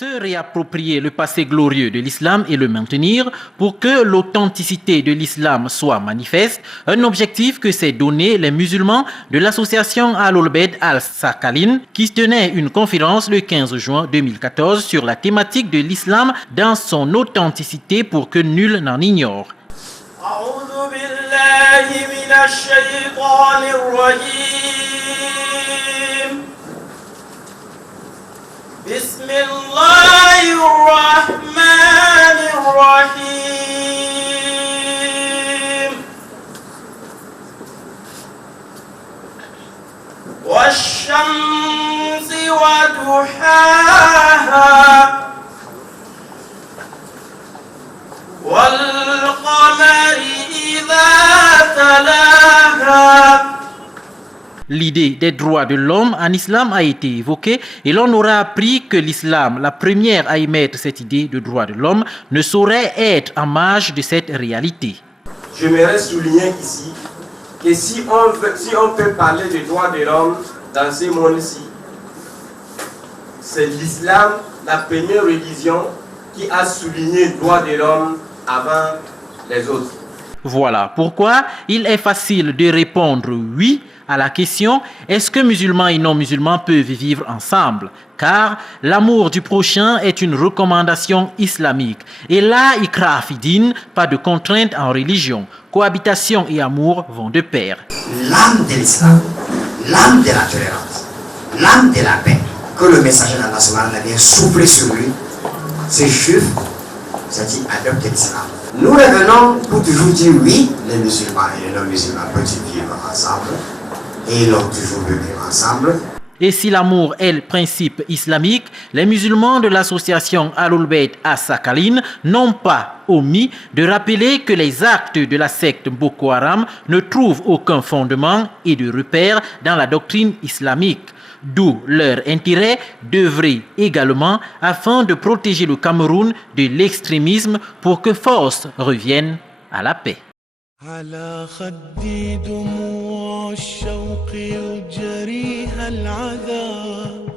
Se réapproprier le passé glorieux de l'islam et le maintenir pour que l'authenticité de l'islam soit manifeste, un objectif que s'est donné les musulmans de l'association Ahlul-Bayt Al-Sakhaline qui tenait une conférence le 15 juin 2014 sur la thématique de l'islam dans son authenticité pour que nul n'en ignore. بسم الله الرحمن الرحيم والشمس وضحاها والقمر إذا تلاها. L'idée des droits de l'homme en islam a été évoquée et l'on aura appris que l'islam, la première à émettre cette idée de droits de l'homme, ne saurait être en marge de cette réalité. J'aimerais souligner ici que si on peut parler des droits de l'homme dans ce monde-ci, c'est l'islam, la première religion qui a souligné les droits de l'homme avant les autres. Voilà pourquoi il est facile de répondre oui à la question « Est-ce que musulmans et non-musulmans peuvent vivre ensemble ?» Car l'amour du prochain est une recommandation islamique. Et là, ikra fi din, pas de contrainte en religion. Cohabitation et amour vont de pair. L'âme de l'islam, l'âme de la tolérance, l'âme de la paix, que le messager d'Allah subhanahu wa ta'ala vient souffler sur lui, c'est juif, c'est-à-dire adopte l'islam. Nous revenons pour toujours dire oui, les musulmans et les non-musulmans peuvent vivre ensemble. Et ils ont toujours vécu ensemble. Et si l'amour est le principe islamique, les musulmans de l'association Ahlul-Bayt As-Sakhaline n'ont pas omis de rappeler que les actes de la secte Boko Haram ne trouvent aucun fondement et de repère dans la doctrine islamique. D'où leur intérêt d'œuvrer également afin de protéger le Cameroun de l'extrémisme pour que force revienne à la paix. على خدي دموع الشوق يجريها العذاب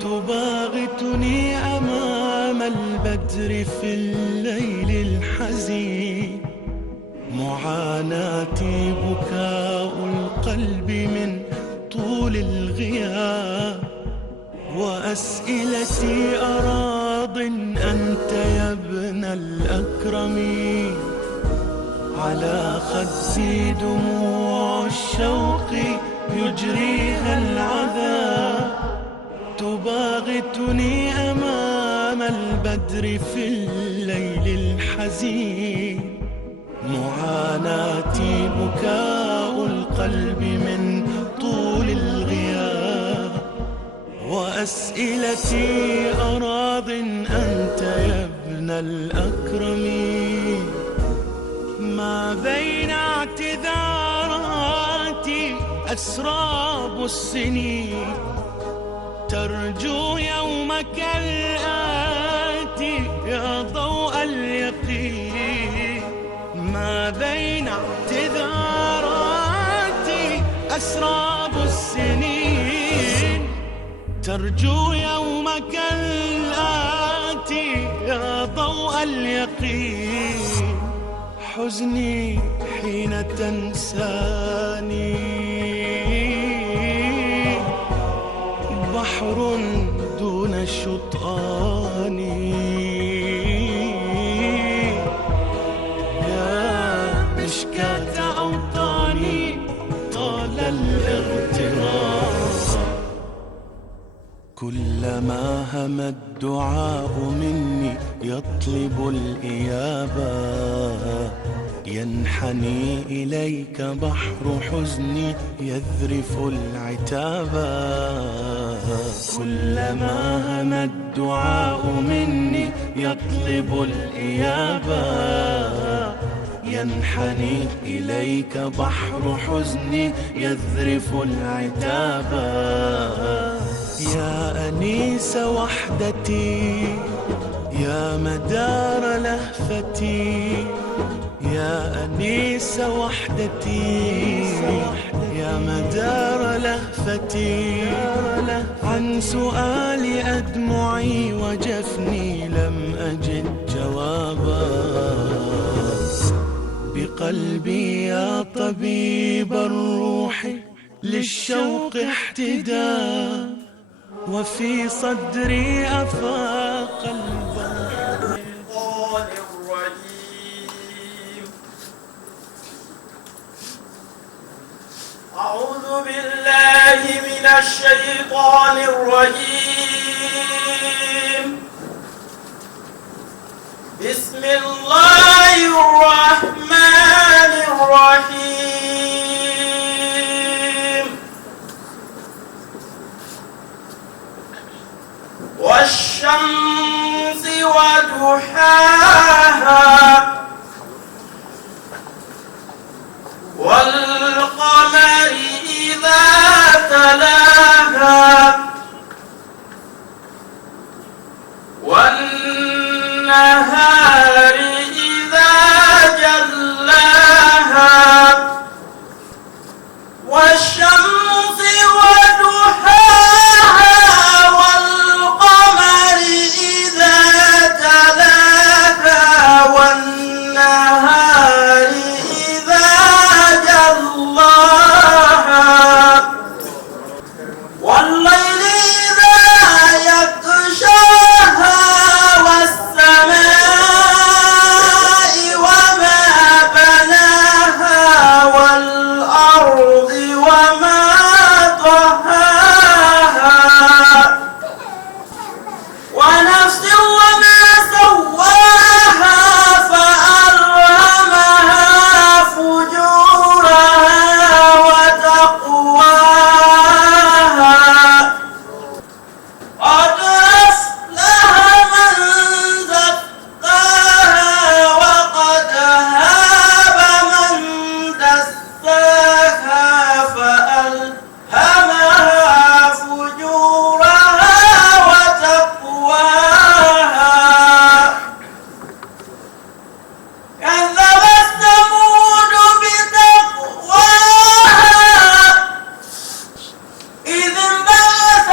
تباغتني أمام البدر في الليل الحزين معاناتي بكاء القلب من طول الغياب وأسئلتي أراض أنت يا ابن الأكرمين على خدي دموع الشوق يجريها العذاب تباغتني أمام البدر في الليل الحزين معاناتي بكاء القلب من طول الغياب وأسئلتي أراض أنت يا ابن الأكرمين ما بين اعتذاراتي أسراب السنين ترجو يومك الآتي يا ضوء اليقين ما بين اعتذاراتي أسراب السنين ترجو يومك الآتي يا ضوء اليقين حزني حين تنساني بحر دون شطآن يا مشكاة أوطاني طال الاغتراب كلما هم الدعاء مني يطلب الإيابة ينحني إليك بحر حزني يذرف العتابا كلما هم الدعاء مني يطلب الإيابة ينحني إليك بحر حزني يذرف العتابا يا أنيس وحدتي يا مدار لهفتي يا أنيس وحدتي يا مدار لهفتي عن سؤال أدمعي وجفني لم أجد جوابا بقلبي يا طبيب الروح للشوق احتداء وفي صدري أفاق البحر. الشيطان الرجيم. أعوذ بالله من الشيطان الرجيم. بسم الله الرحمن الرحيم. والشمس وضحاها والقمر إذا تلاها والنهار إذا جلاها والشمس وضحاها والقمر إذا تلاها والنهار إذا جلاها والليل إذا يغشاها والسماء وما بناها والأرض وما طحاها ونفس وما سواها فألهمها فجورها وتقواها قد أفلح من زكاها وقد خاب من دساها فألهمها فجورها وتقواها كذبت ثمود بتقواها إذ انبعث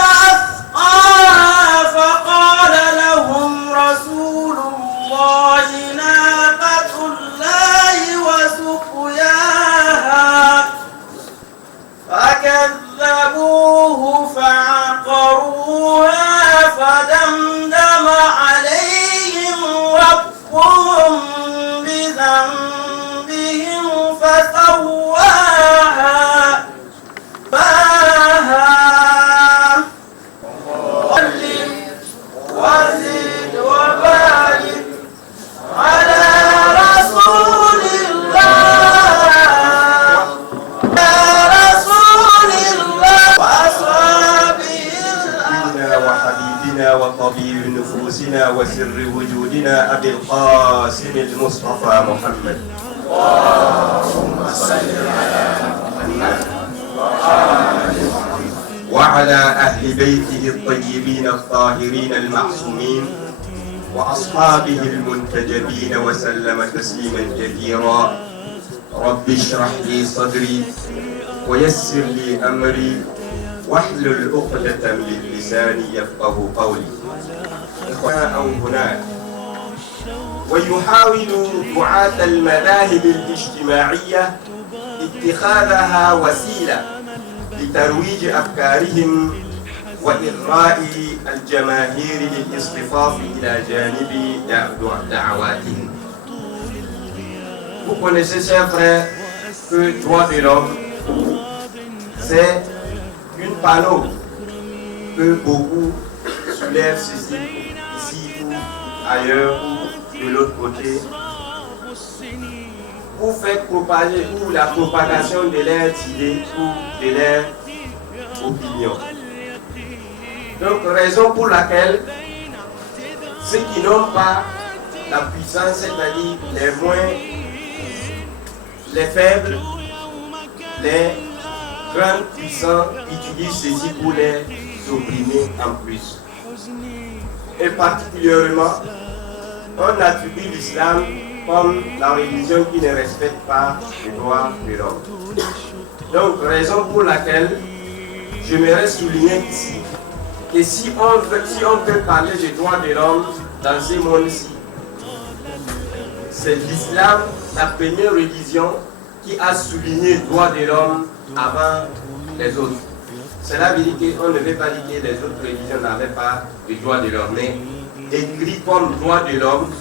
أشقاها فقال لهم رسول الله ناقة الله وسقياها فكذبوه فعقروها فدمدم عليهم ربهم بذنبهم فسواها وزد وبارك على رسول الله يا رسول الله وأصحابه سيدنا وحبيبنا وطبيب نفوسنا وسر وجودنا أبي القاسم المصطفى محمد. وعلى أهل بيته الطيبين الطاهرين المعصومين وأصحابه المنتجبين وسلم تسليما كثيرا. رب اشرح لي صدري ويسر لي أمري واحلل عقدة من لساني يفقه قولي. هنا أو هناك ويحاول دعاة المذاهب الاجتماعية اتخاذها وسيلة لترويج أفكارهم وإغراء الجماهير للاصطفاف إلى جانب دعواتهم. Vous connaissez, chers frères, que droit de l'homme, c'est une panneau que beaucoup soulèvent ici ou ailleurs ou de l'autre côté pour faire propager ou la propagation de leurs idées ou de leurs opinions. Donc, raison pour laquelle ceux qui n'ont pas la puissance, c'est-à-dire les moins, les faibles, les grands puissants utilisent ceci pour les opprimer en plus. Et particulièrement, on attribue l'islam comme la religion qui ne respecte pas les droits de l'homme. Donc, raison pour laquelle j'aimerais souligner ici que si on peut parler des droits de l'homme dans ce monde-ci, c'est l'islam, la première religion qui a souligné le droit de l'homme avant les autres. Cela veut dire qu'on ne veut pas dire que les autres religions n'avaient pas le droit de l'homme. Mais écrit comme droit de l'homme,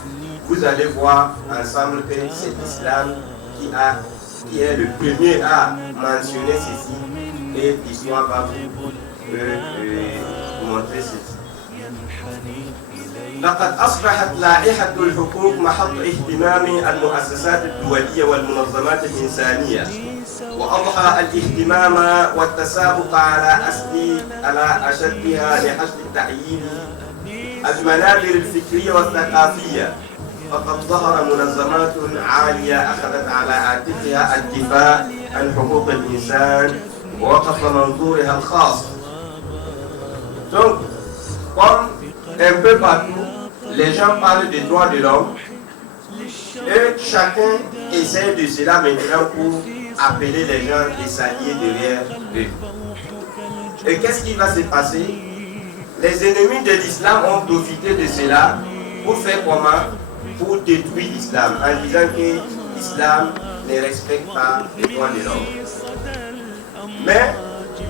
vous allez voir ensemble que c'est l'islam qui est le premier à mentionner ceci et l'histoire va vous montrer ceci. لقد أصبحت لائحة الحقوق محط اهتمام المؤسسات الدولية والمنظمات الإنسانية وأضحى الاهتمام والتسابق على أشدها لحشد التعيين المنابر الفكرية والثقافية فقد ظهر منظمات عالية أخذت على عاتقها الدفاع عن حقوق الإنسان ووقف منظورها الخاص. Donc, comme un peu partout, les gens parlent des droits de l'homme et chacun essaie de cela maintenant pour appeler les gens et s'allier derrière eux. Et qu'est-ce qui va se passer? Les ennemis de l'islam ont profité de cela pour faire comment? Pour détruire l'islam en disant que l'islam ne respecte pas les droits de l'homme. Mais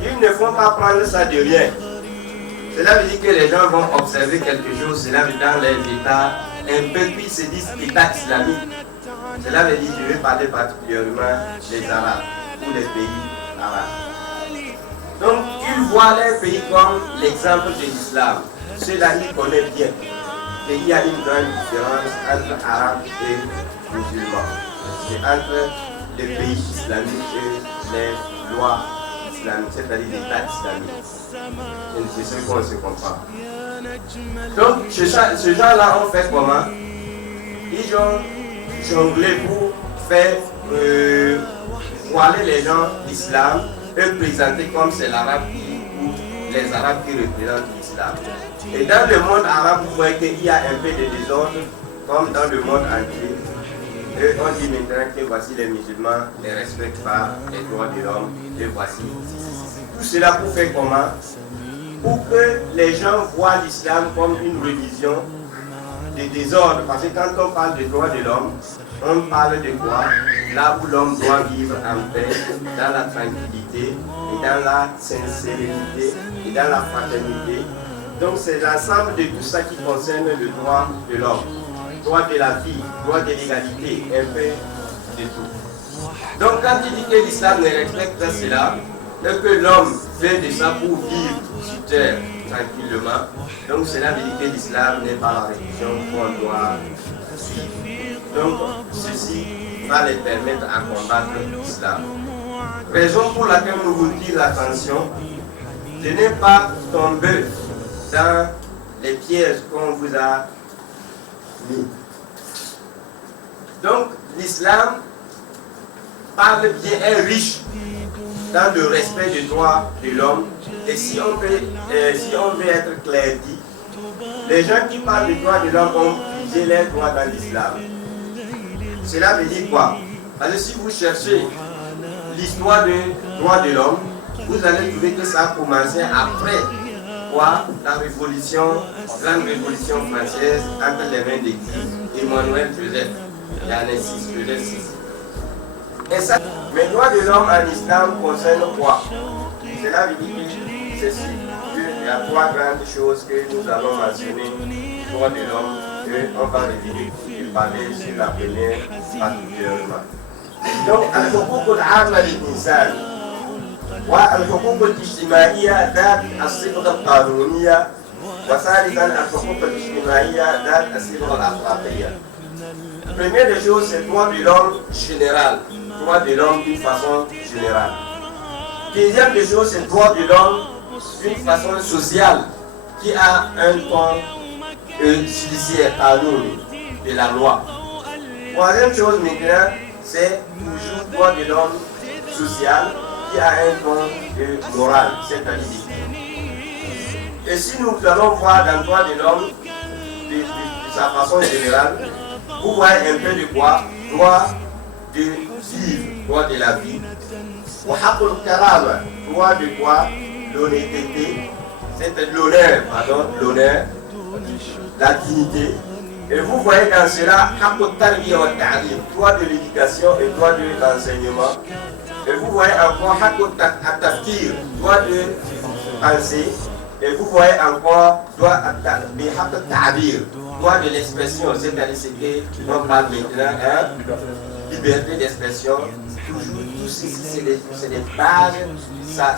ils ne font pas prendre ça de rien. Cela veut dire que les gens vont observer quelque chose, cela veut dire dans les États, un peu qui se disent État islamique. Cela veut dire, je vais parler particulièrement des Arabes ou des pays arabes. Donc, ils voient les pays comme l'exemple de l'islam. Cela, ils connaissent bien. Et il y a une grande différence entre Arabes et musulmans. C'est entre les pays islamiques et les lois islamiques, c'est-à-dire l'État islamique. C'est ce qu'on se comprend. Donc, ce gens-là ont fait comment? Ils ont jonglé pour faire voiler les gens d'islam et présenter comme c'est l'arabe ou les arabes qui représentent l'islam. Et dans le monde arabe, vous voyez qu'il y a un peu de désordre, comme dans le monde entier. Et on dit maintenant que voici les musulmans ne respectent pas les droits de l'homme, et voici. Tout cela pour faire comment? Pour que les gens voient l'islam comme une religion de désordre. Parce que quand on parle des droits de l'homme, on parle de quoi? Là où l'homme doit vivre en paix, dans la tranquillité, et dans la sincérité, et dans la fraternité. Donc c'est l'ensemble de tout ça qui concerne le droit de l'homme. Droit de la vie, droit de l'égalité, un peu de tout. Donc quand il dit que l'islam ne respecte pas cela, et que l'homme fait de ça pour vivre sur terre tranquillement, donc cela veut dire que l'islam n'est pas la religion qu'on doit suivre. Donc ceci va les permettre à combattre l'islam. Raison pour laquelle nous vous disons attention, de ne pas tomber dans les pièges qu'on vous a mis. Donc l'islam parle bien, est riche dans le respect des droits de l'homme. Et si on veut être clair dit, les gens qui parlent des droits de l'homme ont figé les droits dans l'islam. Cela veut dire quoi? Parce que si vous cherchez l'histoire des droits de l'homme, vous allez trouver que ça a commencé après quoi? La grande révolution française entre les mains de Emmanuel Joseph, Joseph VI. Et ça, les droits de l'homme en islam concernent quoi? Cela veut dire que ceci. Il y a trois grandes choses que nous allons mentionner. Droits de l'homme, et on va revenir et parler sur la première particulièrement. Donc, الحقوق العامة للإنسان والحقوق الاجتماعية ذات الصبغة القانونية وثالثا الحقوق الاجتماعية ذات الصبغة الأخلاقية. Première des choses, c'est le droit de l'homme général, droit de l'homme d'une façon générale. Deuxième des choses, c'est le droit de l'homme d'une façon sociale, qui a un ton judiciaire, de la loi. Troisième chose maintenant, c'est toujours le droit de l'homme social, qui a un ton moral, c'est-à-dire d'équité. Et si nous allons voir dans le droit de l'homme, de sa façon générale, vous voyez un peu de quoi? Droit de vivre, droit de la vie. وحق الكرامة, droit de quoi? L'honnêteté, c'est l'honneur, pardon, l'honneur, la dignité. Et vous voyez dans cela, droit de l'éducation et droit de l'enseignement. Et vous voyez encore droit de penser. Et vous voyez encore droit de l'expression, c'est-à-dire ce que l'on parle maintenant, hein, liberté d'expression. Toujours, tout ceci, c'est des bases, ça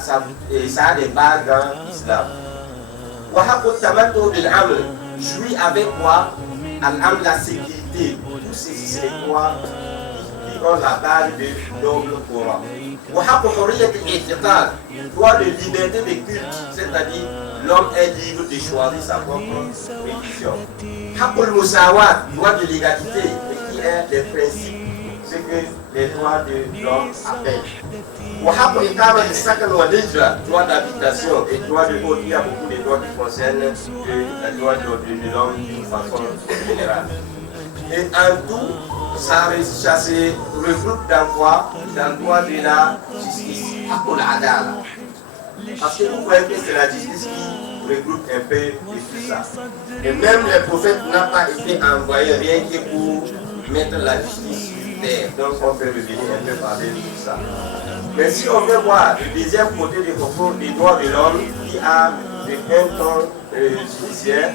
a des bases dans l'islam. Jouir avec quoi? La sécurité. Tout ceci, c'est quoi qui ont la base de noble Coran. Droit de liberté de culte, c'est-à-dire l'homme est libre de choisir sa propre religion. Droit de l'égalité, qui est le principe, ce que les droits de l'homme appellent. Droit d'habitation et droit de vote, il y a beaucoup de droits qui concernent le droit de l'homme d'une façon générale. Et en tout, ça se regroupe dans quoi? Dans le droit de la justice. Parce que vous voyez que c'est la justice qui regroupe un peu de tout ça. Et même le prophète n'a pas été envoyé rien que pour mettre la justice sur terre. Donc on peut revenir un peu parler de tout ça. Mais si on veut voir le deuxième côté des droits de l'homme qui a un ton judiciaire,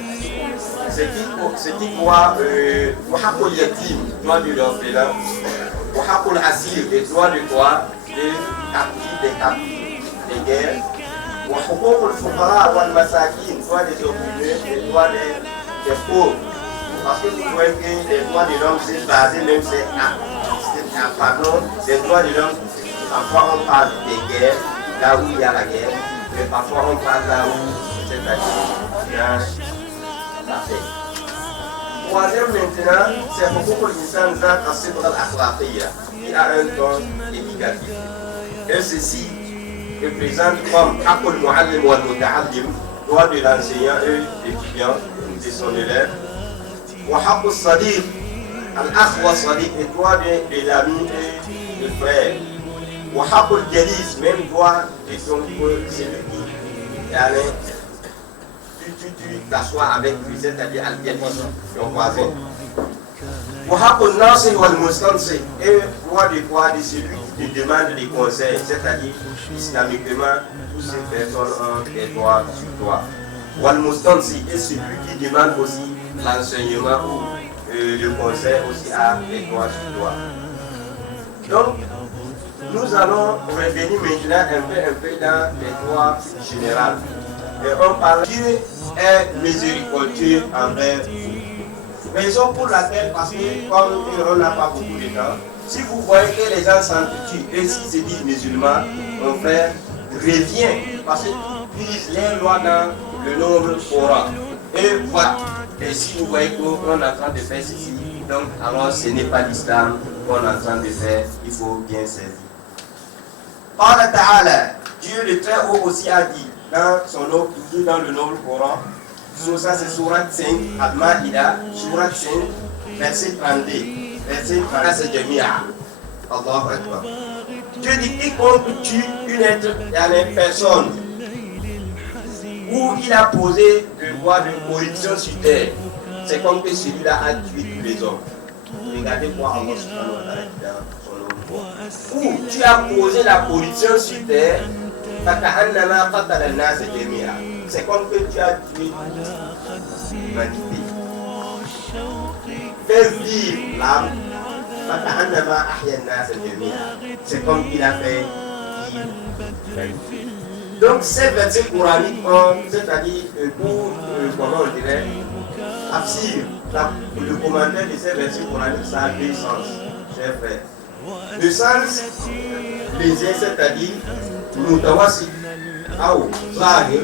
c'est qui croit Wahakul Yatim, droit de l'orphelin, Wahakul Asir, les droits de quoi? Des captifs, des guerres, Wahakul Fukara, Wal Masakin, droit des opprimés, les droits des pauvres. Parce que vous voyez que les droits de l'homme, c'est basé, même c'est pardon, les droits de l'homme. Parfois on parle des guerres, là où il y a la guerre, mais parfois on parle là où c'est-à-dire la paix. Troisième maintenant, c'est beaucoup de l'insan qui a un ton éducatif. Et ceci représente comme Hakul Mu'allim wal Muta'allim, droit de l'enseignant et de l'étudiant, de son élève. Wa Hakul Sadiq, Al-Akh wa Sadiq, et droit de l'ami et du frère. Wahakul Jalis, même droit de son celui qui allait, tu t'assois avec lui, c'est-à-dire Al-Jalis, ton voisin. Wahakul Nasir wal Mustansi, et droit de quoi? De celui qui te demande des conseils, c'est-à-dire islamiquement, toutes ces personnes ont des droits sur toi. Wal Mustansi, et celui qui demande aussi l'enseignement ou le conseil aussi a des droits sur toi. Donc, nous allons revenir maintenant un peu dans les droits généraux. Et on parle, Dieu est miséricordieux envers vous. Raison pour laquelle, parce que comme on n'a pas beaucoup de temps, si vous voyez que les gens s'entretuent et s'ils se disent musulmans, mon frère, reviens, parce qu'ils disent les lois dans le noble Coran. Et voilà. Et si vous voyez qu'on est en train de faire ceci, donc alors ce n'est pas l'islam qu'on est en train de faire, il faut bien saisir. Allah Ta'ala, Dieu le Très Haut aussi a dit dans son nom, toujours dans le noble Coran, ça c'est Surat 5, Al-Ma'ida, Surat 5, verset 32, verset 32, c'est Jamia. Allahu Akbar. Dieu dit quiconque tue une personne où il a posé le droit de corruption sur terre, c'est comme que celui-là a tué tous les hommes. Regardez quoi Allah subhanahu wa ta'ala dit dans son nom. Où tu as posé la corruption sur terre, c'est comme que tu as tué l'humanité. Fais vivre l'âme, c'est comme qu'il a fait vivre l'humanité. Donc ces versets coraniques ont, c'est-à-dire pour, comment on dirait, absir, le commentaire de ces versets coraniques, ça a deux sens, chers frères. Le sens plaisir, c'est-à-dire mutawassi, ou zahir,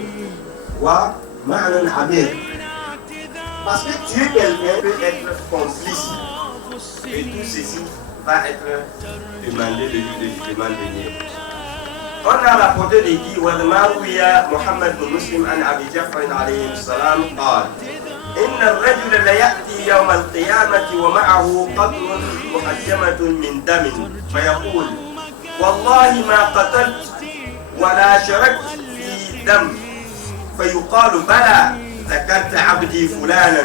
ou ma'nan amir. Parce que tuer quelqu'un peut être complice, et tout ceci va être demandé de lui, de demander. On a rapporté de qui Wadmarouya Muhammad bin Muslim an Abi Ja'far alayhi salam قال إن الرجل ليأتي يوم القيامة ومعه قطر محجمة من دم فيقول والله ما قتلت ولا شركت في دم فيقال بلى ذكرت عبدي فلانا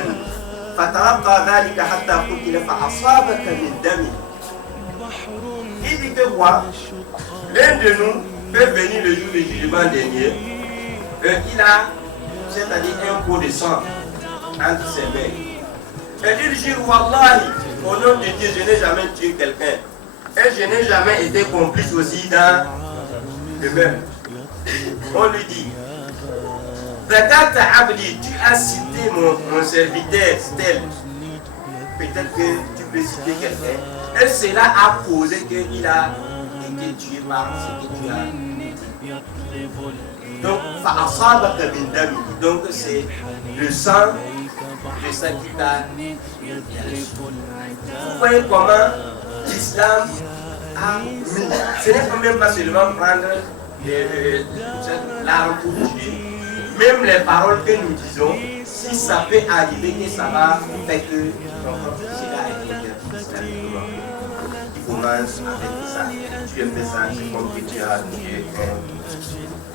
فتلقى ذلك حتى قتل فأصابك من دمه. Il dit que quoi? L'un de nous peut venir le jour du jugement dernier, il a, c'est-à-dire un pot de sang entre ses mains. Et il dit, Wallahi, au nom de Dieu, je n'ai jamais tué quelqu'un. Et je n'ai jamais été complice aussi dans le même. On lui dit, Zakata Abdi, tu as cité mon serviteur, tel. Peut-être que tu peux citer quelqu'un. Et cela a causé qu'il a été tué par ce que tu as dit. Donc, c'est le sang qui t'a. Vous voyez comment l'islam a mis. Ce n'est même pas seulement prendre l'arme pour tuer. Même les paroles que nous disons, si ça peut arriver que ça va faire que cela est interdit. Il commence avec ça. Tu as fait ça, c'est comme que tu as tué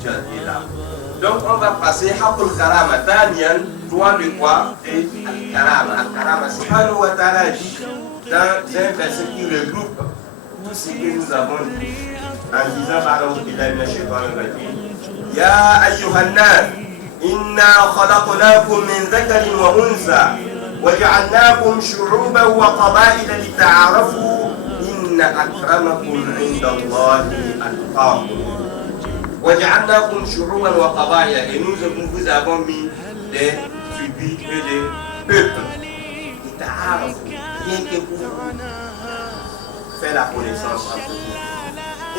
tu as tué là. Donc on va passer Hakul Karama, Daniel, droit de quoi et Al-Karama. Al-Karama, subhanahu wa ta'ala dit dans un verset qui regroupe tout ce que nous avons dit en disant Ba'adouz billahi minash shaitanir rajim. Ya ayyuhan nas, inna khalaqnakum min dhakarin wa untha وجعلناكم شعوبا وقبائل لتعارفوا إن أكرمكم عند الله أتقاكم وجعلناكم شعوبا وقبائل et nous vous avons mis des tribus et des peuples لتعارفوا rien que pour faire la connaissance entre vous.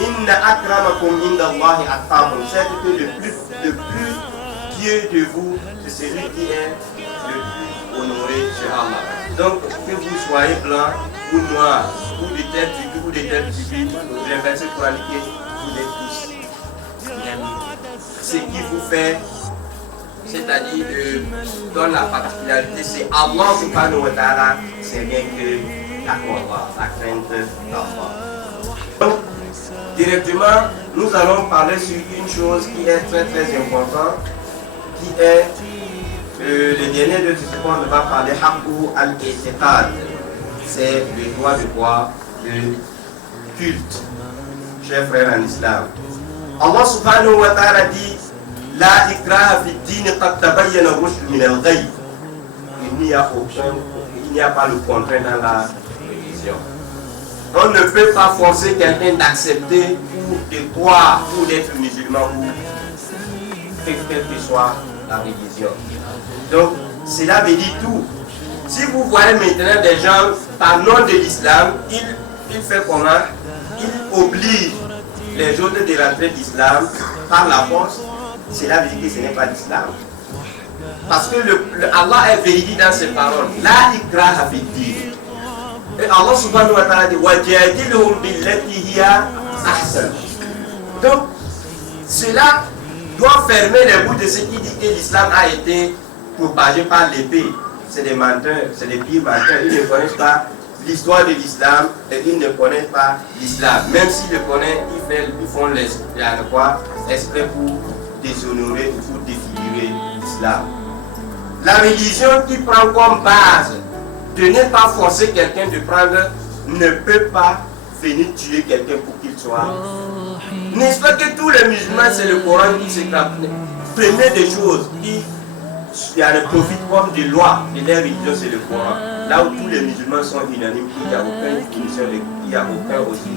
إن أكرمكم عند الله أتقاكم, c'est que le plus pieux de vous, c'est celui qui est le plus honoré chez Allah. Donc, que vous soyez blanc ou noir, ou de telle tribu, ou de telle tribu, les versets coraniques, vous êtes tous même. Ce qui vous fait, c'est-à-dire, dans la particularité, c'est Allah subhanahu wa ta'ala, c'est rien que la crainte d'Allah. Donc, directement, nous allons parler sur une chose qui est très très importante, qui est le dernier de ce qu'on va parler, Haqqu al-I'tiqad. C'est le droit de quoi? Le culte, chers frères en islam. Allah subhanahu wa ta'ala dit La ikraha fi din qad tabayyana ar-rushd min al-ghayy. Il n'y a pas le contraire dans la religion. On ne peut pas forcer quelqu'un d'accepter ou de croire ou d'être musulman ou quelle que soit la religion. Donc, cela veut dire tout. Si vous voyez maintenant des gens par nom de l'islam, ils font comment? Ils obligent les autres de rentrer d'islam par la force. Cela veut dire que ce n'est pas l'islam. Parce que Allah est véridique dans ses paroles. La ikraha fi din. Et Allah subhanahu wa ta'ala dit wajadilhum billati hiya ahsan. Donc, cela doit fermer les bouts de ceux qui disent que l'islam a été propagé par l'épée. C'est des menteurs, c'est des pires menteurs. Ils ne connaissent pas l'histoire de l'islam et ils ne connaissent pas l'islam. Même s'ils le connaissent, ils font exprès pour déshonorer ou pour défigurer l'islam. La religion qui prend comme base de ne pas forcer quelqu'un de prendre ne peut pas venir tuer quelqu'un pour qu'il soit. N'est-ce pas que tous les musulmans, c'est le Coran qui se capte. Première des choses qui profitent comme de loi de leur religion, c'est le Coran. Là où tous les musulmans sont unanimes, il n'y a aucune définition, il n'y a aucun aussi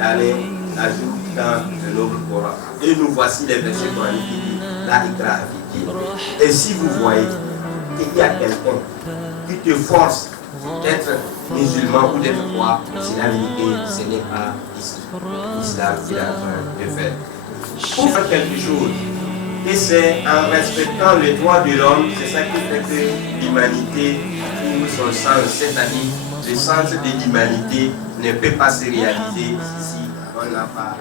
ajout dans le noble Coran. Et nous voici les versets coraniques qui disent la ikraha fi din. Et si vous voyez qu'il y a quelqu'un qui te force d'être musulman ou d'être quoi, c'est la vérité, ce n'est pas l'islam qui est en train de faire. Pour faire quelque chose, et c'est en respectant les droits de l'homme, c'est ça qui fait que l'humanité trouve son sens, c'est-à-dire le sens de l'humanité ne peut pas se réaliser si on n'a pas.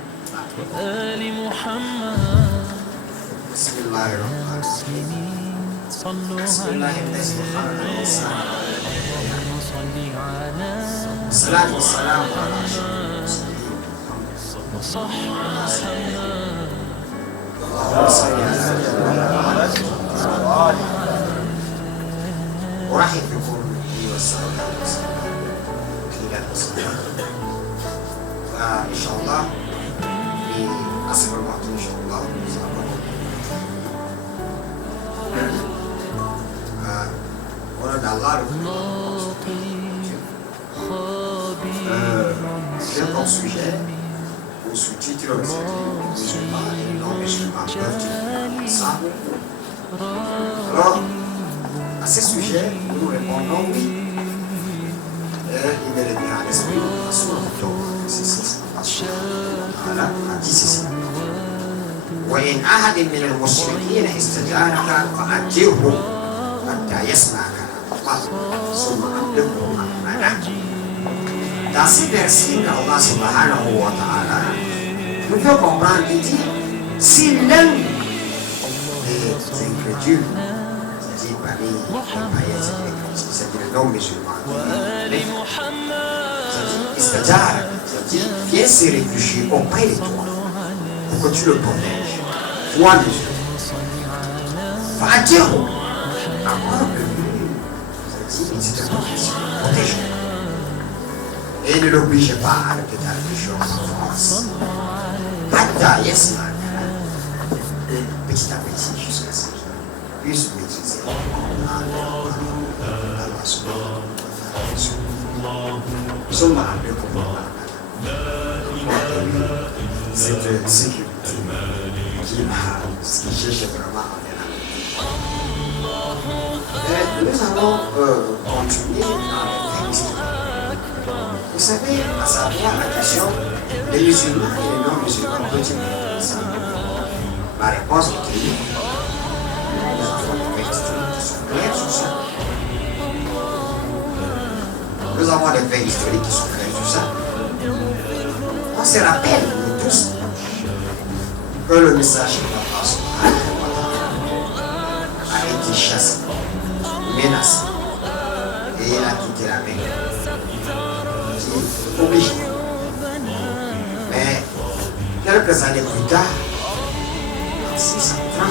الصلاة والسلام على أشرف المرسلين أرحب بكم أيها السادة المسلمين وإن شاء الله في عصر الوقت إن شاء الله on a a lot of j'ai comme sujet ou sous-titre musulmans et non musulmans peuvent ensemble. Alors, à ce sujet, nous répondons oui. Il me revient à l'esprit de façon voilà, a dit ceci. وإن أحد من المشركين استجارك فأجره حتى يسمع كلام الله ثم أبلغه مأمنه. Dans ces versets d'Allah subhanahu wa ta'ala, nous pouvons comprendre qu'il dit si l'un des incrédules, c'est-à-dire parmi les païens, c'est-à-dire les non-musulmans, c'est-à-dire viens se réfugier auprès de toi pour que tu le protèges, toi musulman. Fa'ajiru, encore que c'est-à-dire c'est une protection, protège-le. Et ne l'obligez pas à répéter la religion en France. Hatta yasma, petit à petit, jusqu'à ce qu'il puisse maîtriser Allah subhanahu wa ta'ala. Cette sécurité qui cherche vraiment à nous allons continuer dans les textes. Vous savez, à savoir la question des musulmans et des non-musulmans peut-ils ça? La réponse est oui. Nous avons des faits historiques qui sont clairs sur ça. Nous avons des faits historiques qui sont clairs sur ça. On se rappelle, nous tous, que le message de Allah a été chassé, menacé, et il a quitté la Mecque. Obligé. Mais quelques années plus tard, en 630,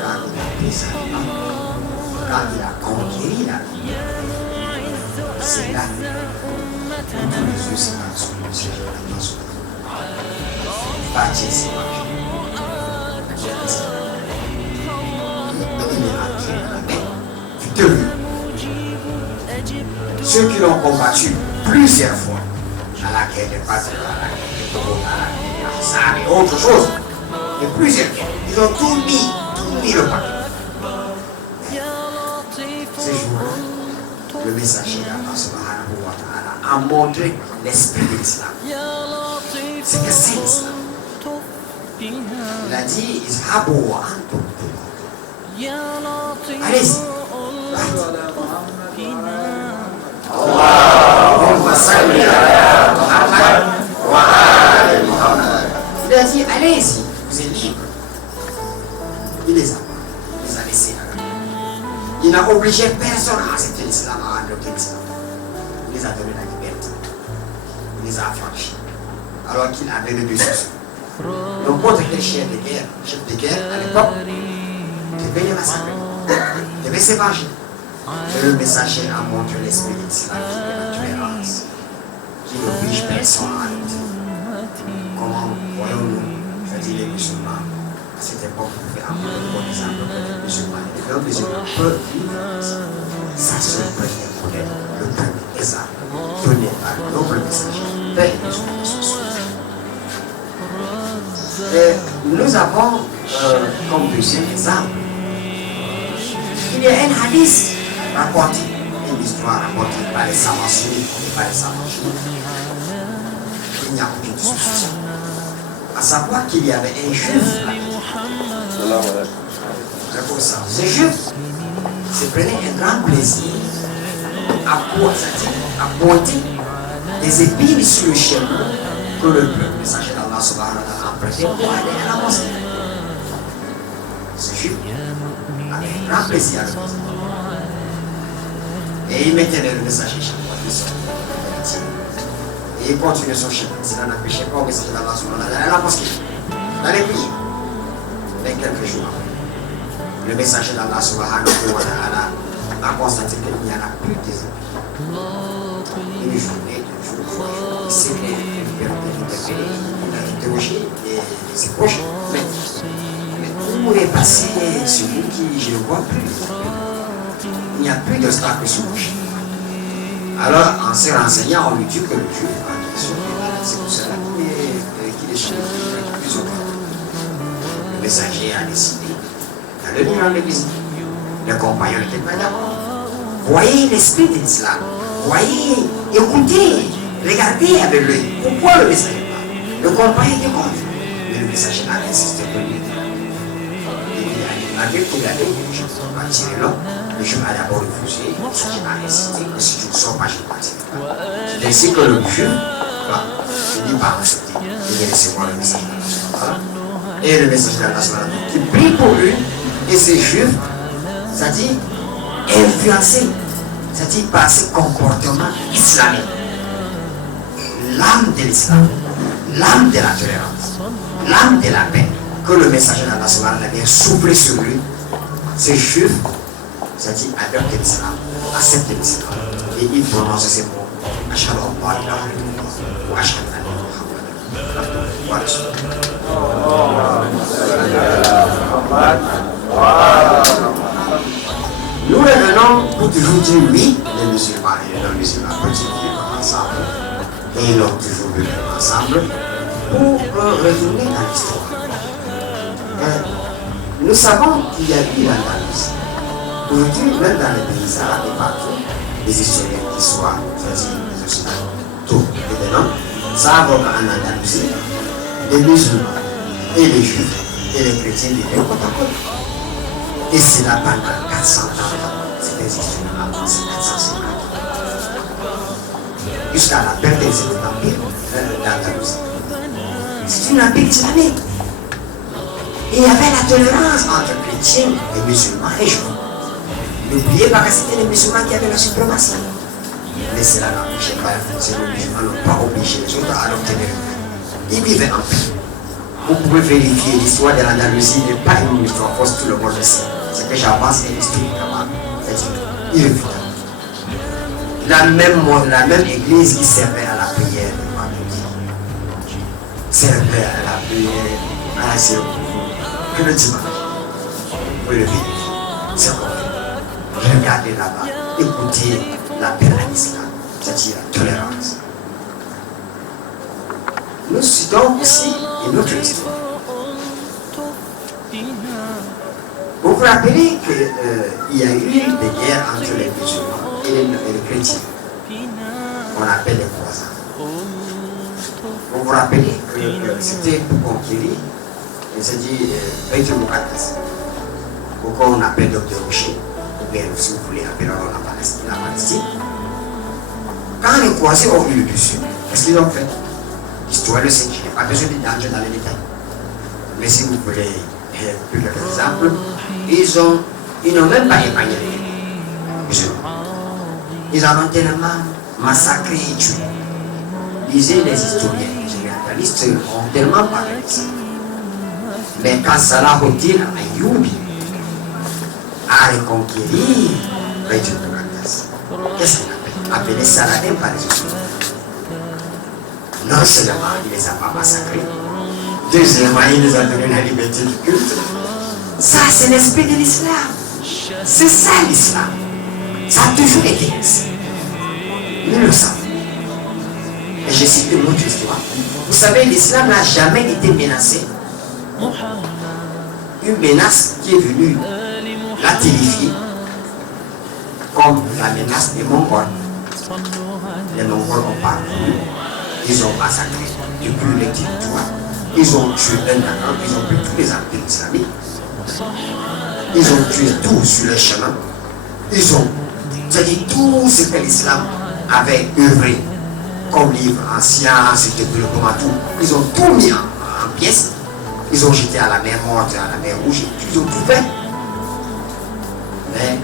quand il a pris sa main, quand il a conquéri la vie, c'est là que tous les yeux se mettent sur le ciel de la nation. Bâtir ses marches. Il est rentré dans la Mecque, victorieux. Ceux qui l'ont combattu plusieurs fois à la guerre de Badr, à la guerre de Togo, à la guerre de Hassan et autre chose, et plusieurs fois, ils ont tout mis le paquet. Ces jours-là, le messager d'Allah subhanahu wa ta'ala a montré l'esprit de l'islam. C'est que c'est l'islam. Il a dit, Ishabu wa antum tulaqun. Allez-y. Il a dit, allez-y, vous êtes libres. Il les a laissés là. Il n'a obligé personne à accepter l'islam, à adopter l'islam. Il les a donné la liberté. Il les a affranchis. Alors qu'il avait le dessus. N'importe quel chef de guerre à l'époque, devait les massacrer, devait se venger. Et le messager a montré l'esprit de l'islam qui est la tolérance, qui n'oblige personne à adopter. Comment voyons-nous, c'est-à-dire les musulmans, à cette époque, vous pouvez avoir de bons exemples que les musulmans et les non-musulmans peuvent vivre. Ça c'est le premier modèle, le premier exemple donné par le noble messager vers les musulmans de son souhait. Et nous avons comme deuxième exemple, il y a un hadith rapporté, une histoire rapportée par les savants sunnites et par les savants chiites. Il n'y a aucune discussion. À savoir qu'il y avait un juif là. Ce juif se prenait un grand plaisir à pointer des épines sur le chemin que le messager d'Allah subhanahu wa ta'ala a prêté pour aller à la mosquée. Ce juif avait un grand plaisir à le faire. Et il mettait le messager chaque fois qu'il sortait. Et Et il continue son chemin. Cela n'empêchait pas au messager d'Allah d'aller à la mosquée, d'aller prier. Mais quelques jours après, le messager d'Allah a constaté qu'il n'y en a plus des amis. Une journée, 2 jours, il s'est interrogé ses proches. Mais où est passé celui qui je ne vois plus? Il n'y a plus d'obstacle sur le chemin. Alors, en se renseignant, on lui dit que le juif en question, c'est pour cela qu'il est celui qui est plus au monde. Le messager a décidé d'aller lui rendre visite. Les compagnons n'étaient pas d'accord. Voyez l'esprit de l'islam. Voyez, écoutez, regardez avec l'œil. Pourquoi le messager parle? Le compagnon était contre. Mais le messager a insisté pour lui. Malgré qu'il avait dit, je ne peux pas tirer l'homme, le juif a d'abord refusé. Le messager a insisté que si tu ne sors pas, je ne partirai pas. C'est ainsi que le juif finit par accepter de recevoir le message d'Allah. Et le message d'Allah qui prie pour lui et ces juifs, c'est-à-dire influencés, c'est-à-dire par ce comportement islamique. L'âme de l'islam, l'âme de la tolérance, l'âme de la paix que le messager d'Allah vient souffler sur lui, ces juifs, c'est-à-dire adoptent l'islam, acceptent l'islam et ils prononcent ces mots. Ashhadu an la ilaha illallah wa ashhadu anna Muhammadan wa rasuluh. Nous revenons pour toujours dire oui, les musulmans et les non-musulmans peuvent vivre ensemble et ils ont toujours vécu ensemble pour retourner dans l'histoire. Nous savons qu'il y a eu l'Andalousie. Aujourd'hui, même dans les pays arabes et partout, les historiens qui soient, c'est-à-dire les occidentaux et les non, savent qu'en Andalousie, les musulmans et les juifs et les chrétiens vivaient côte à côte. Et c'est là pendant 400 ans, c'est des historiens avancés, 450 ans. Jusqu'à la perte de cet empire d'Andalousie. C'est une empire islamique. Et il y avait la tolérance entre chrétiens et musulmans et juifs. N'oubliez pas que c'était les musulmans qui avaient la suprématie. Mais cela n'empêchait pas, les musulmans n'ont pas obligé les autres à adopter les religions. Ils vivaient en paix. Vous pouvez vérifier l'histoire de l'Andalousie n'est pas une histoire fausse, tout le monde le sait. Ce que j'avance est historiquement, c'est irréfutable. La même église qui servait à la prière de vendredi, servait à la prière, à la cérémonie, que le dimanche. Vous pouvez le vérifier. C'est comme ça. Regardez là-bas, écoutez l'appel à l'islam, c'est-à-dire la tolérance. Nous citons aussi une autre histoire. Vous vous rappelez qu'il y a eu des guerres entre les musulmans et les chrétiens, qu'on appelle les croisades. Vous vous rappelez que c'était pour conquérir, c'est-à-dire Beit el-Muqaddas, ou qu'on appelle Docteur Rocher, ou bien si vous voulez appeler la Palestine. Quand les croisés ont eu le dessus, qu'est-ce qu'ils ont fait? L'histoire le sait, je n'ai pas besoin d'entrer dans les détails. Mais si vous voulez plus d'exemples, ils n'ont même pas épargné les musulmans. Ils en ont tellement massacré et tué. Lisez les historiens, les orientalistes ont tellement parlé de ça. Mais quand Salahuddin Ayyubi a reconquéri Beit el-Muqaddas, qu'est-ce qu'on appelle? Appelé Saladin par les autres. Non seulement il ne les a pas massacrés, deuxièmement il les a donné la liberté du culte. Ça c'est l'esprit de l'islam. C'est ça l'islam. Ça a toujours été ainsi. Nous le savons. Et je cite une autre histoire. Vous savez, l'islam n'a jamais été menacé. Une menace qui est venue la terrifier comme la menace des Mongols. Les Mongols ont parlé. Ils ont massacré depuis les territoires. Ils ont tué un à un, ils ont pris tous les empires islamiques. Ils ont tué tout sur les chemins. Ils ont, c'est-à-dire tout ce que l'islam avait œuvré comme livre en sciences et développement, tout. Ils ont tout mis en pièces. Ils ont jeté à la mer morte, à la mer rouge, ils ont tout fait. Mais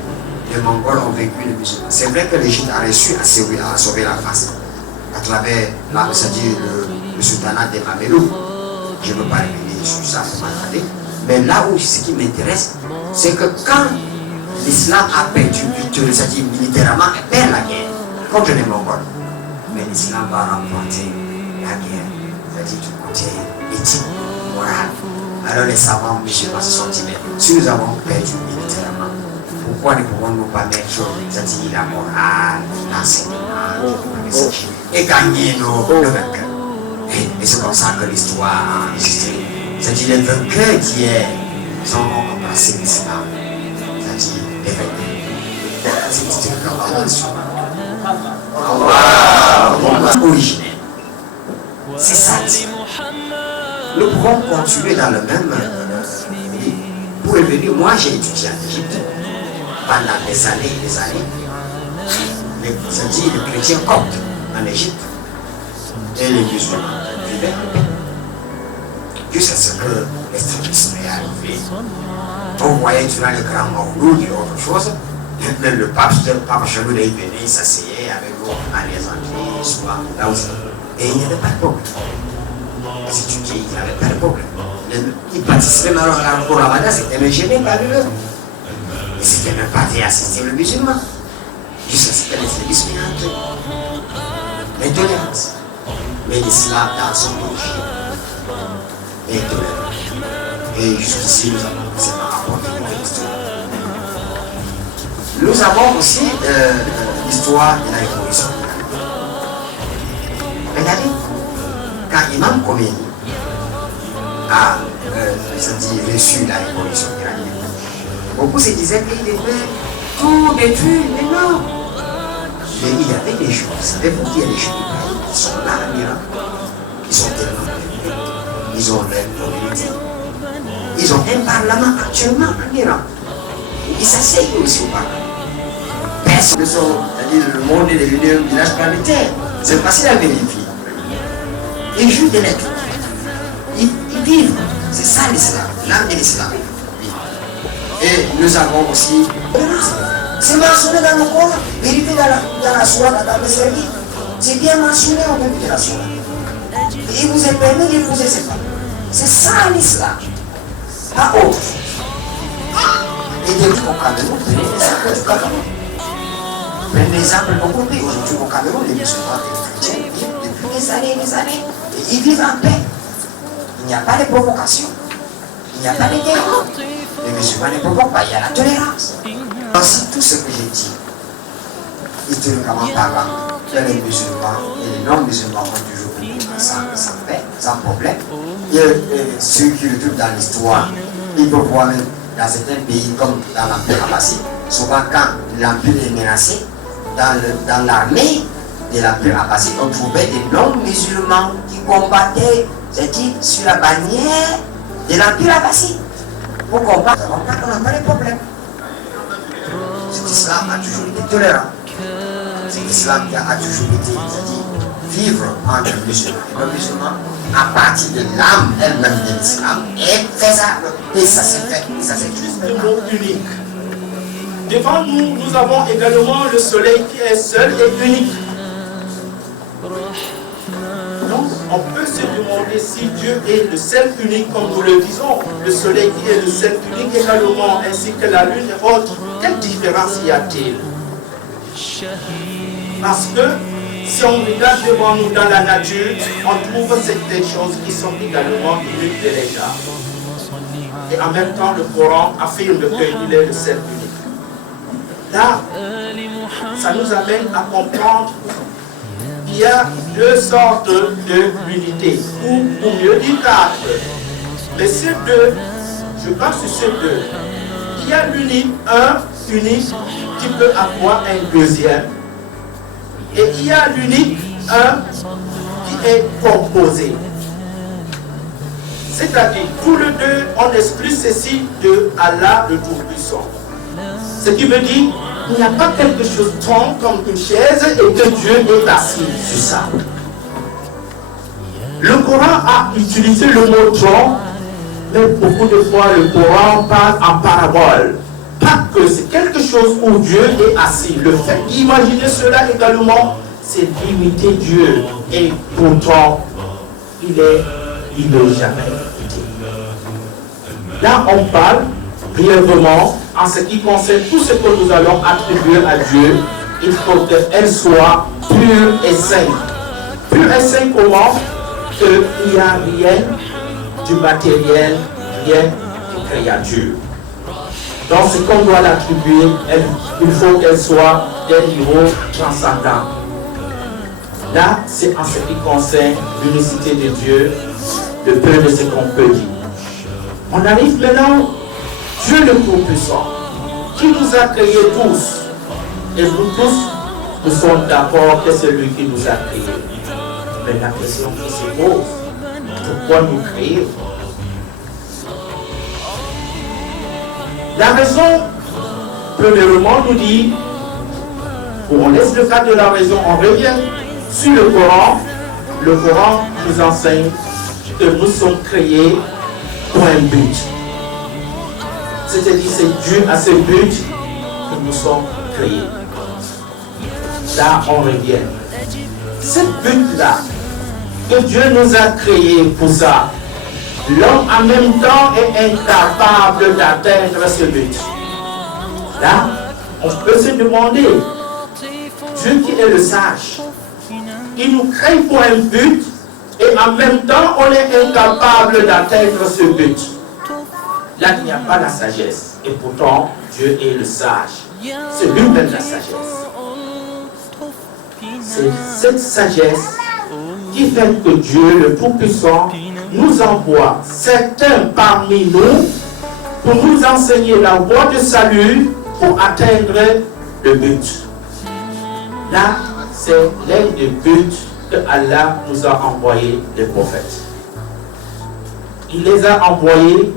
les Mongols ont vaincu les musulmans. C'est vrai que l'Égypte a réussi à sauver la face. à travers c'est-à-dire le sultanat des Mamelouks. Je ne veux pas revenir sur ça, mais là où ce qui m'intéresse, c'est que quand l'islam a perdu, c'est-à-dire militairement, perd la guerre contre les Mongols, mais l'islam va remporter la guerre, c'est-à-dire du côté éthique, moral. Alors les savants musulmans se sont dit, mais si nous avons perdu militairement, pourquoi ne pouvons-nous pas mettre, c'est-à-dire la morale, l'enseignement, et gagner nos vainqueurs? Et c'est comme ça que l'histoire a enregistré. C'est-à-dire les vainqueurs d'hier ont embrassé l'islam. C'est-à-dire les vainqueurs. C'est une recommandation. Originelle. C'est ça. Nous pouvons continuer dans le même pays. Pour revenir, moi j'ai étudié en Égypte pendant des années et des années. C'est-à-dire les chrétiens coptes en Égypte et les musulmans vivaient jusqu'à ce que l'extrémisme est arrivé. On voyait durant le grand Mawlud et autre chose, le pape Chelou il venait, il s'asseyait avec vous à Alexandrie, souvent là où et il n'y avait pas de problème. Les étudiants, il n'y avait pas de problème. Ils participaient alors au Ramadan, c'était le génie parmi eux. Et c'était même pas à assister le musulman. Jusqu'à ce que l'extrémisme est entré. L'intolérance. Mais l'islam dans son origine est tolérant. Et jusqu'ici, nous avons forcément apporté une histoire. Nous avons aussi l'histoire de la révolution. Regardez, quand Imam Khomeini a reçu la révolution iranienne, beaucoup se disaient qu'il devait tout détruire, mais non. Mais il y avait des gens, vous savez pourquoi il y a des gens qui sont là en Iran, ils sont tellement prévenus, ils ont leur communauté, ils ont un parlement actuellement en Iran, ils s'asseyent aussi au parlement. Personne, c'est-à-dire le monde est devenu un village planétaire, c'est facile à vérifier. Ils jouent des lettres, ils vivent, c'est ça l'islam, l'âme de l'islam. Et nous avons aussi, c'est mentionné dans le Coran, vérifié dans la Sourate, dans le service. C'est bien mentionné au début de la Sourate. Et il vous est permis d'épouser ses femmes. C'est ça l'islam. Pas autre chose. Et depuis au Cameroun, prenez l'exemple du Cameroun. Prenez l'exemple de beaucoup de pays. Aujourd'hui au Cameroun, les musulmans et les chrétiens vivent depuis des années et des années. Et ils vivent en paix. Il n'y a pas de provocation. Il n'y a pas de guerre. Les musulmans ne provoquent pas, il y a la tolérance. Ainsi, tout ce que j'ai dit, historiquement parlant, que les musulmans et les non-musulmans ont toujours vécu ensemble, sans paix, sans problème. Et ceux qui le trouvent dans l'histoire, ils peuvent voir même dans certains pays comme dans l'Empire abbasside, souvent quand l'Empire est menacé, dans l'armée de l'Empire abbasside, on trouvait des non-musulmans qui combattaient, c'est-à-dire sur la bannière de l'Empire abbasside. Pour combattre, on n'a pas de problème. Cet islam a toujours été tolérant. C'est l'islam qui a toujours été, c'est-à-dire vivre entre musulmans et non-musulmans à partir de l'âme elle-même de l'islam est faisable. Et ça s'est fait, et ça s'est juste de mots uniques. Devant nous, nous avons également le soleil qui est seul et unique. Donc, on peut se demander si Dieu est le seul unique, comme nous le disons, le soleil qui est le seul unique également, ainsi que la lune et autres. Quelle différence y a-t-il? Parce que si on regarde devant nous dans la nature, on trouve certaines choses qui sont également uniques de l'égard. Et en même temps, le Coran affirme qu'il est le seul unique. Là, ça nous amène à comprendre qu'il y a deux sortes d'unités, ou mieux dit quatre. Mais ces deux, je pense que ces deux, il y a l'unique, un unique qui peut avoir un deuxième. Et il y a l'unique, un qui est composé. C'est-à-dire, tous les deux, on exclut ceci de Allah le Tout-Puissant. Ce qui veut dire, il n'y a pas quelque chose de tronc comme une chaise et que Dieu est assis sur ça. Le Coran a utilisé le mot tronc, mais beaucoup de fois le Coran parle en parabole. Pas que c'est quelque chose où Dieu est assis. Le fait d'imaginer cela également c'est limiter Dieu. Et pourtant, il n'est jamais limité. Là, on parle brièvement en ce qui concerne tout ce que nous allons attribuer à Dieu. Il faut qu'elle soit pure et sainte. Pure et sainte comment? Qu'il n'y a rien du matériel, rien de créature. Donc ce qu'on doit l'attribuer, il faut qu'elle soit d'un niveau transcendant. Là, c'est en ce qui concerne l'unicité de Dieu, le peu de ce qu'on peut dire. On arrive maintenant, Dieu le Tout-Puissant, qui nous a créés tous. Et nous tous, nous sommes d'accord que c'est lui qui nous a créés. Mais la question qui se pose, pourquoi nous créer? La raison, premièrement, nous dit, on laisse le cadre de la raison, on revient sur le Coran. Le Coran nous enseigne que nous sommes créés pour un but. C'est-à-dire, c'est dû à ce but que nous sommes créés. Là, on revient. Ce but-là, que Dieu nous a créés pour ça, l'homme en même temps est incapable d'atteindre ce but. Là, on peut se demander, Dieu qui est le sage, il nous crée pour un but et en même temps on est incapable d'atteindre ce but. Là, il n'y a pas la sagesse. Et pourtant, Dieu est le sage. C'est lui-même la sagesse. C'est cette sagesse qui fait que Dieu, le Tout-Puissant, nous envoie certains parmi nous pour nous enseigner la voie de salut pour atteindre le but. Là, c'est l'un des buts que Allah nous a envoyé les prophètes. Il les a envoyés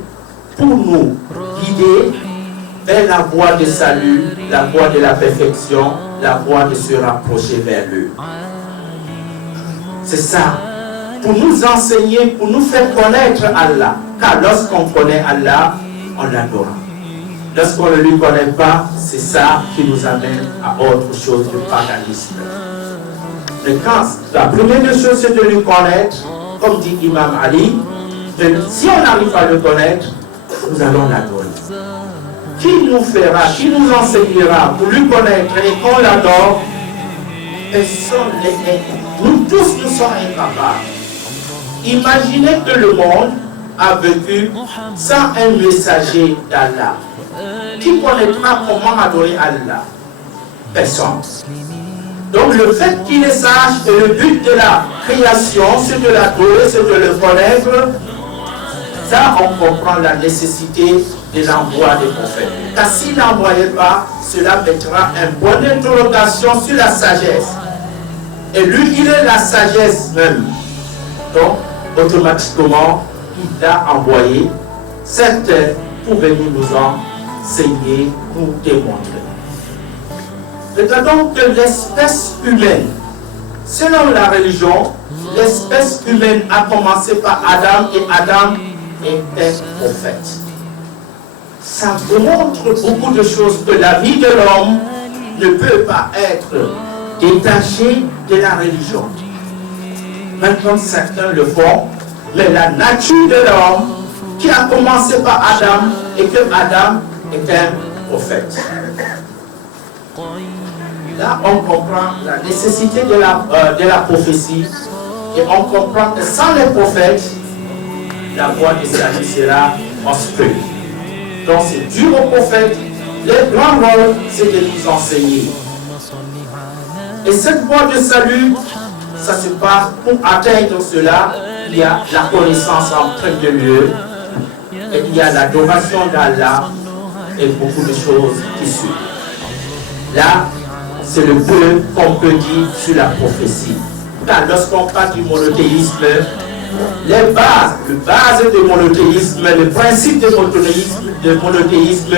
pour nous guider vers la voie de salut, la voie de la perfection, la voie de se rapprocher vers lui. C'est ça. Pour nous enseigner, pour nous faire connaître Allah. Car lorsqu'on connaît Allah, on l'adore. Lorsqu'on ne lui connaît pas, c'est ça qui nous amène à autre chose, le paganisme. Mais quand la première des choses, c'est de lui connaître, comme dit Imam Ali, si on arrive à le connaître, nous allons l'adorer. Qui nous fera, qui nous enseignera pour lui connaître et qu'on l'adore? Personne n'est. Nous tous, nous sommes incapables. Imaginez que le monde a vécu sans un messager d'Allah. Qui connaîtra comment adorer Allah? Personne. Donc le fait qu'il est sage et le but de la création, c'est de l'adorer, c'est de le connaître. Ça, on comprend la nécessité de l'envoi des prophètes. Car s'il n'envoyait pas, cela mettra un point d'interrogation sur la sagesse. Et lui, il est la sagesse même. Donc, automatiquement, il a envoyé certains pour venir nous enseigner, nous démontrer. Regardons que l'espèce humaine, selon la religion, l'espèce humaine a commencé par Adam et Adam était prophète. Ça démontre beaucoup de choses que la vie de l'homme ne peut pas être détachée de la religion. Maintenant, certains le font, mais la nature de l'homme qui a commencé par Adam et que Adam est un prophète. Là, on comprend la nécessité de la prophétie et on comprend que sans les prophètes, la voie de salut sera obscure. Donc c'est dur aux prophètes, le grand rôle c'est de nous enseigner. Et cette voie de salut, ça se passe pour atteindre cela, il y a la connaissance en train de lieu, et il y a l'adoration d'Allah et beaucoup de choses qui suivent. Là, c'est le peu qu'on peut dire sur la prophétie. Car lorsqu'on parle du monothéisme, les bases du monothéisme, le principe du monothéisme,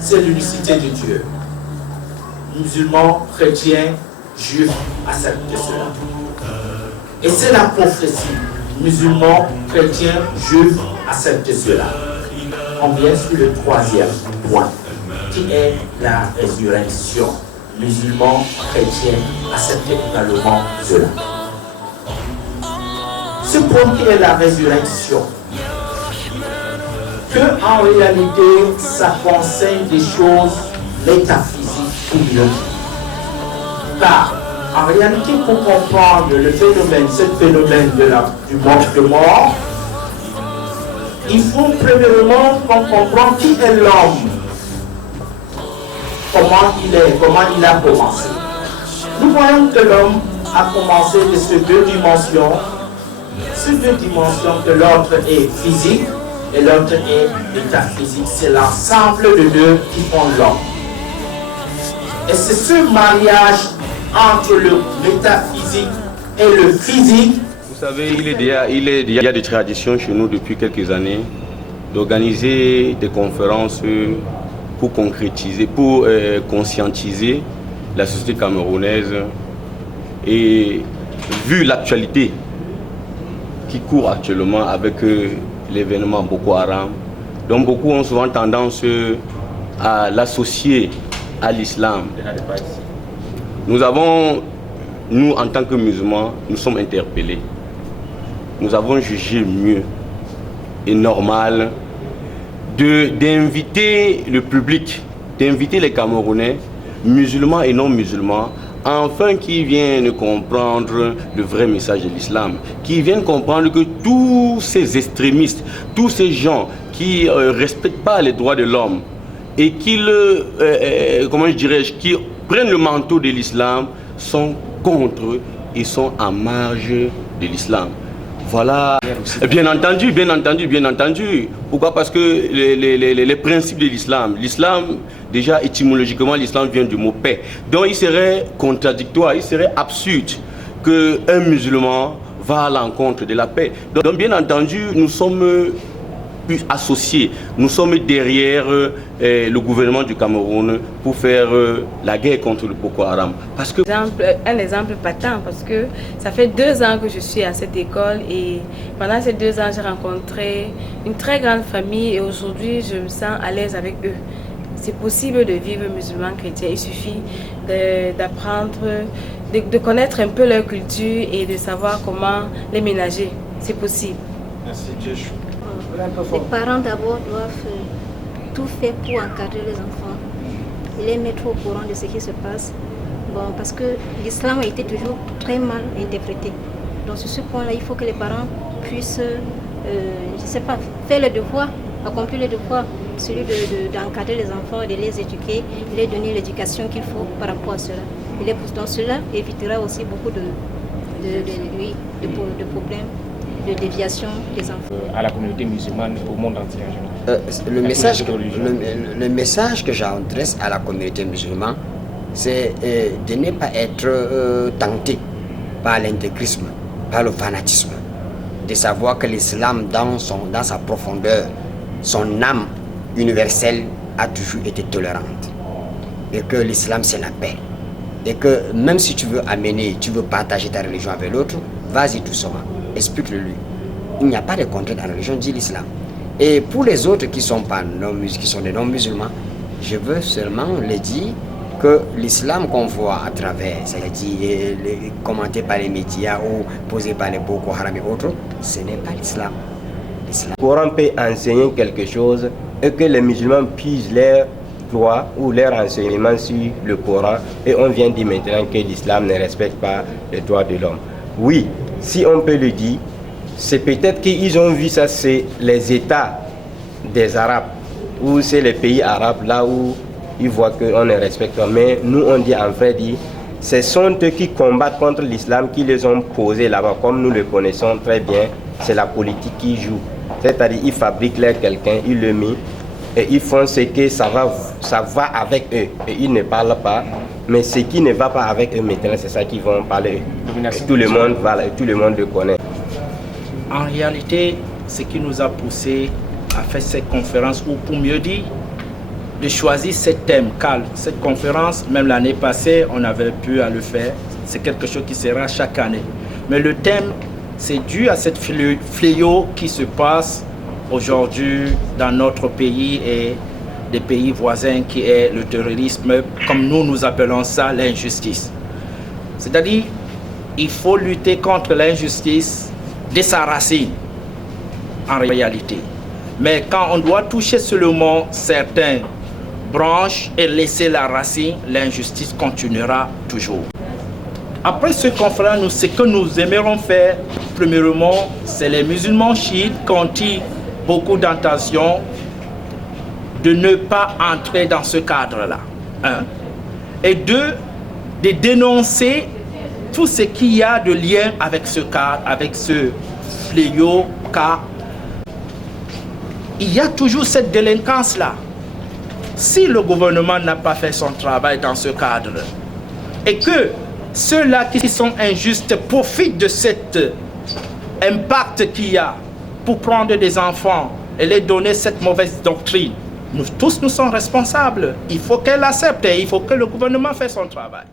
c'est l'unicité de Dieu. Musulmans, chrétiens, juifs acceptent cela. Et c'est la prophétie. Musulmans, chrétiens, juifs acceptent cela. On vient sur le troisième point, qui est la résurrection. musulmans, chrétiens acceptaient également cela. Ce point qui est la résurrection, que en réalité ça concerne des choses métaphysiques ou biologiques. Car en réalité, pour comprendre le phénomène, ce phénomène du manque de mort, il faut premièrement qu'on comprenne qui est l'homme, comment il a commencé. Nous voyons que l'homme a commencé de ces deux dimensions, que l'autre est physique et l'autre est métaphysique. C'est l'ensemble de deux qui font l'homme. Et c'est ce mariage entre le métaphysique et le physique. Vous savez, il est déjà de tradition chez nous depuis quelques années d'organiser des conférences pour concrétiser, pour conscientiser la société camerounaise. Et vu l'actualité qui court actuellement avec l'événement Boko Haram, donc beaucoup ont souvent tendance à l'associer à l'islam. Nous en tant que musulmans, nous sommes interpellés. Nous avons jugé mieux et normal d'inviter le public, d'inviter les Camerounais, musulmans et non musulmans, afin qu'ils viennent comprendre le vrai message de l'islam, qu'ils viennent comprendre que tous ces extrémistes, tous ces gens qui ne respectent pas les droits de l'homme et qui prennent le manteau de l'islam, sont contre et sont en marge de l'islam. Voilà. Bien entendu. Pourquoi? Parce que les principes de l'islam, déjà étymologiquement, l'islam vient du mot paix. Donc il serait contradictoire, il serait absurde qu'un musulman va à l'encontre de la paix. Donc bien entendu, nous sommes associés, nous sommes derrière le gouvernement du Cameroun pour faire la guerre contre le Boko Haram. Parce que un exemple patent, parce que ça fait 2 ans que je suis à cette école et pendant ces 2 ans j'ai rencontré une très grande famille et aujourd'hui je me sens à l'aise avec eux. C'est possible de vivre musulman chrétien, il suffit d'apprendre, de connaître un peu leur culture et de savoir comment les ménager. C'est possible. Merci Dieu. Les parents d'abord doivent tout faire pour encadrer les enfants et les mettre au courant de ce qui se passe. Bon, parce que l'islam a été toujours très mal interprété. Donc sur ce point-là, il faut que les parents puissent, faire le devoir, accomplir le devoir, celui d'encadrer les enfants, de les éduquer, de leur donner l'éducation qu'il faut par rapport à cela. Et donc cela évitera aussi beaucoup de problèmes, de déviation des enfants. À la communauté musulmane, au monde entier en général. Le message que j'adresse à la communauté musulmane, c'est de ne pas être tenté par l'intégrisme, par le fanatisme, de savoir que l'islam dans sa profondeur, son âme universelle a toujours été tolérante et que l'islam c'est la paix et que même si tu veux partager ta religion avec l'autre, vas-y doucement. Explique-le-lui. Il n'y a pas de contrainte en religion, dit l'islam. Et pour les autres qui sont des non-musulmans, je veux seulement les dire que l'islam qu'on voit à travers, c'est-à-dire commenté par les médias ou posé par les Boko Haram et autres, ce n'est pas l'islam. Le Coran peut enseigner quelque chose et que les musulmans puissent leur droit ou leur enseignement sur le Coran et on vient dire maintenant que l'islam ne respecte pas les droits de l'homme. Oui, si on peut le dire, c'est peut-être qu'ils ont vu ça, c'est les États des Arabes, ou c'est les pays arabes, là où ils voient qu'on ne respecte pas. Mais nous, on dit en fait, ce sont eux qui combattent contre l'islam, qui les ont posés là-bas, comme nous le connaissons très bien, c'est la politique qui joue. C'est-à-dire, ils fabriquent là quelqu'un, ils le mettent, et ils font ce que ça va avec eux, et ils ne parlent pas. Mais ce qui ne va pas avec eux maintenant, c'est ça qu'ils vont parler. Tout le monde le connaît. En réalité, ce qui nous a poussé à faire cette conférence, ou pour mieux dire, de choisir ce thème, car cette conférence, même l'année passée, on avait pu le faire. C'est quelque chose qui sera chaque année. Mais le thème, c'est dû à cette fléau qui se passe aujourd'hui dans notre pays et des pays voisins qui est le terrorisme, comme nous appelons ça l'injustice. C'est-à-dire, il faut lutter contre l'injustice de sa racine, en réalité. Mais quand on doit toucher seulement certaines branches et laisser la racine, l'injustice continuera toujours. Après ce conflit, ce que nous aimerions faire, premièrement, c'est les musulmans chiites qui ont eu beaucoup d'intention de ne pas entrer dans ce cadre-là. Et deux, de dénoncer tout ce qu'il y a de lien avec ce cadre, avec ce fléau, car il y a toujours cette délinquance-là. Si le gouvernement n'a pas fait son travail dans ce cadre, et que ceux-là qui sont injustes profitent de cet impact qu'il y a pour prendre des enfants et les donner cette mauvaise doctrine, nous tous nous sommes responsables. Il faut qu'elle accepte et il faut que le gouvernement fasse son travail.